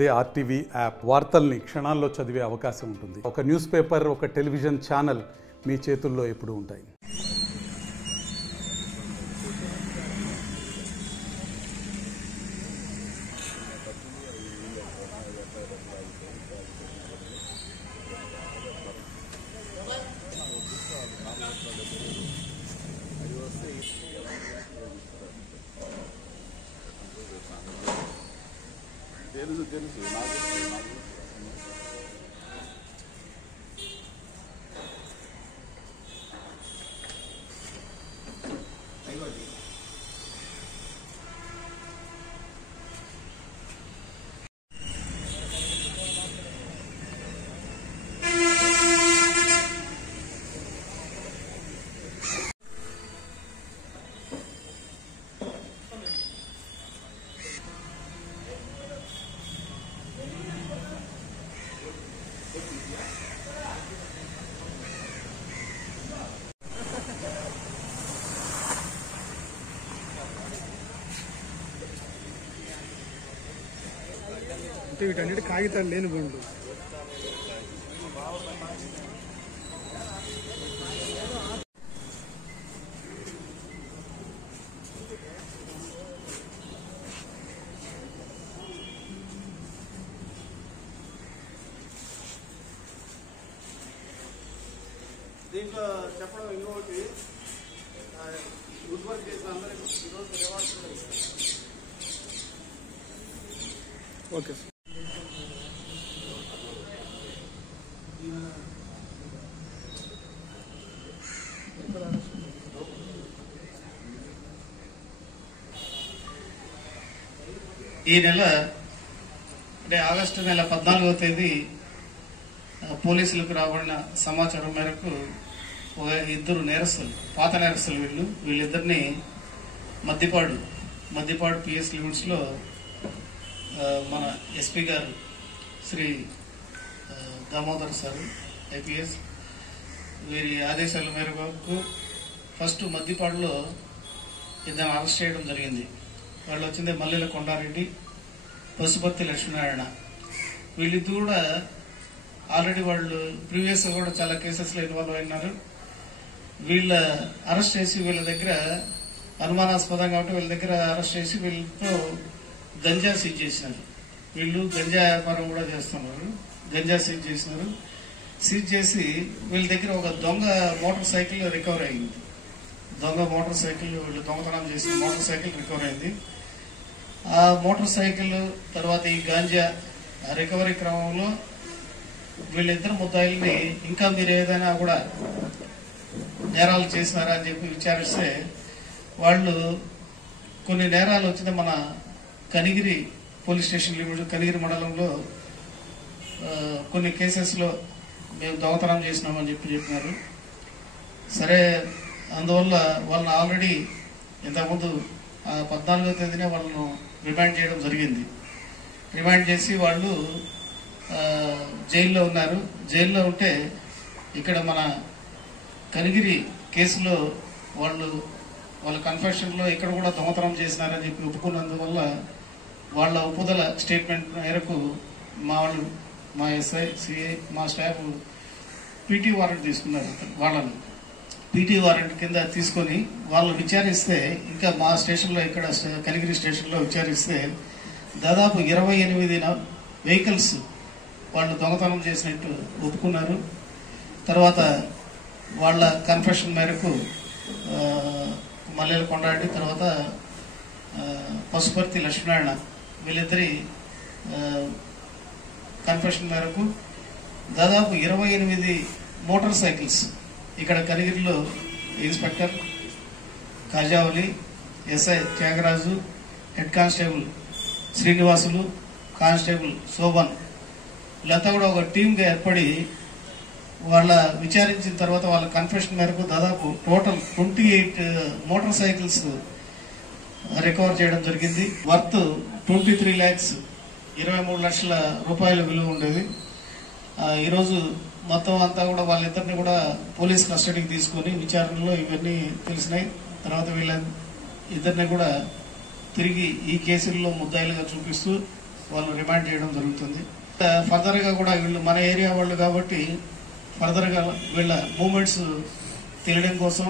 అదే RTV app వార్తల్ని క్షణాల్లో చదివే అవకాశం ఉంటుంది. ఒక న్యూస్ పేపర్, ఒక టెలివిజన్ ఛానల్ మీ చేతుల్లో ఎప్పుడూ ఉంటాయి. వీటన్నిటి కాగితాలు లేని బండ్లు. దీంట్లో చెప్పడం ఇంకొకటి, గుడ్ వర్క్ చేసిన అందరికీ ఈరోజు రివార్డ్స్ కూడా ఇస్తారు. Okay sir. ఈ నెల అంటే ఆగస్టు నెల 14వ తేదీ పోలీసులకు రాబడిన సమాచారం మేరకు ఇద్దరు నేరస్తులు, పాత నేరస్తులు వీళ్ళిద్దరిని మద్దిపాడు పిఎస్ లిమిట్స్ లో మన ఎస్పీ గారు శ్రీ దామోదర్ సార్ ఐపీఎస్ వీరి ఆదేశాల మేరకు ఫస్ట్ మద్దిపాడులో ఇద్దరు అరెస్ట్ చేయడం జరిగింది. వాళ్ళు వచ్చింది మల్లెల కొండారెడ్డి, పశుపతి లక్ష్మీనారాయణ. వీళ్ళిద్దరు కూడా ఆల్రెడీ వాళ్ళు ప్రీవియస్ కూడా చాలా కేసెస్లో ఇన్వాల్వ్ అయినారు. వీళ్ళ అరెస్ట్ చేసి వీళ్ళ దగ్గర అనుమానాస్పదం కాబట్టి వీళ్ళ దగ్గర అరెస్ట్ చేసి వీళ్ళతో గంజా సీజ్ చేసినారు. వీళ్ళు గంజా వ్యాపారం కూడా చేస్తున్నారు. గంజా సీజ్ చేసినారు. సీజ్ చేసి వీళ్ళ దగ్గర ఒక దొంగ మోటార్ సైకిల్ రికవర్ అయింది. దొంగ మోటార్ సైకిల్, వీళ్ళు దొంగతనం చేసిన మోటార్ సైకిల్ రికవర్ అయింది. ఆ మోటార్ సైకిల్ తర్వాత ఈ గాంజా రికవరీ క్రమంలో వీళ్ళిద్దరు ముద్దాయిల్ని ఇంకా మీరు ఏదైనా కూడా నేరాలు చేసినారా అని చెప్పి విచారిస్తే వాళ్ళు కొన్ని నేరాలు వచ్చింది మన Kanigiri police station limit, Kanigiri మండలంలో కొన్ని కేసెస్లో మేము దొంగతనం చేసినామని చెప్పినారు. సరే, అందువల్ల వాళ్ళని ఆల్రెడీ ఇంతకుముందు 14వ తేదీనే వాళ్ళను రిమాండ్ చేయడం జరిగింది. రిమాండ్ చేసి వాళ్ళు జైల్లో ఉన్నారు. జైల్లో ఉంటే ఇక్కడ మన కనిగిరి కేసులో వాళ్ళ కన్ఫెషన్లో ఇక్కడ కూడా దొంగతనం చేసినారని చెప్పి ఒప్పుకున్నందువల్ల వాళ్ళ ఒప్పుదల స్టేట్మెంట్ మేరకు మా ఎస్ఐ, సిఐ, మా స్టాఫ్ పీటీ వారెంట్ తీసుకున్నారు. వాళ్ళని పీటీ వారెంట్ కింద తీసుకొని వాళ్ళు విచారిస్తే, ఇంకా మా స్టేషన్లో ఇక్కడ కనిగిరి స్టేషన్లో విచారిస్తే దాదాపు 28 వెహికల్స్ వాళ్ళు దొంగతనం చేసినట్టు ఒప్పుకున్నారు. తర్వాత వాళ్ళ కన్ఫెషన్ మేరకు మల్లెల కొండారెడ్డి తర్వాత పశుపతి లక్ష్మీనారాయణ వీళ్ళిద్దరి కన్ఫెషన్ మేరకు దాదాపు 28 మోటార్ సైకిల్స్ ఇక్కడ కనిగిరిలో inspector Kajavali, SI Thyagaraju, head constable Srinivasulu, constable Shobhan వీళ్ళంతా కూడా ఒక టీమ్గా ఏర్పడి వాళ్ళ విచారించిన తర్వాత వాళ్ళ కన్ఫెషన్ మేరకు దాదాపు టోటల్ 28 మోటార్ సైకిల్స్ రికవర్ చేయడం జరిగింది. వర్త్ 23 lakhs 23 లక్షల రూపాయల విలువ ఉండేది. ఈరోజు మొత్తం అంతా కూడా వాళ్ళిద్దరిని కూడా పోలీస్ కస్టడీకి తీసుకొని విచారణలో ఇవన్నీ తెలిసినాయి. తర్వాత వీళ్ళ ఇద్దరిని కూడా తిరిగి ఈ కేసుల్లో ముద్దాయిలుగా చూపిస్తూ వాళ్ళు రిమాండ్ చేయడం జరుగుతుంది. ఫర్దర్గా కూడా వీళ్ళు మన ఏరియా వాళ్ళు కాబట్టి ఫర్దర్గా వీళ్ళ మూమెంట్స్ తెలియడం కోసం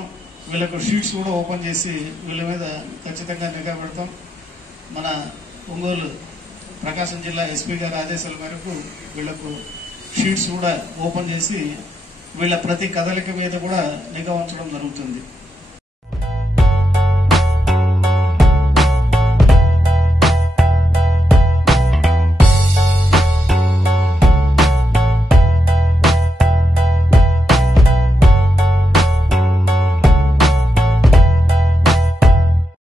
వీళ్ళకు షీట్స్ కూడా ఓపెన్ చేసి వీళ్ళ మీద ఖచ్చితంగా నిఘా పెడతాం. మన ఒంగోలు ప్రకాశం జిల్లా ఎస్పీ గారి ఆదేశాల మేరకు వీళ్లకు షీట్స్ కూడా ఓపెన్ చేసి వీళ్ళ ప్రతి కదలిక మీద కూడా నిఘా ఉంచడం జరుగుతుంది.